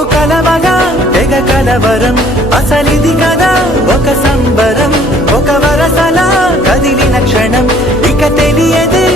నువ్వు కలవగా తెగ కలవరం అసలిది కదా ఒక సంబరం ఒక వరసలా కదిలిన క్షణం ఇక తెలియదే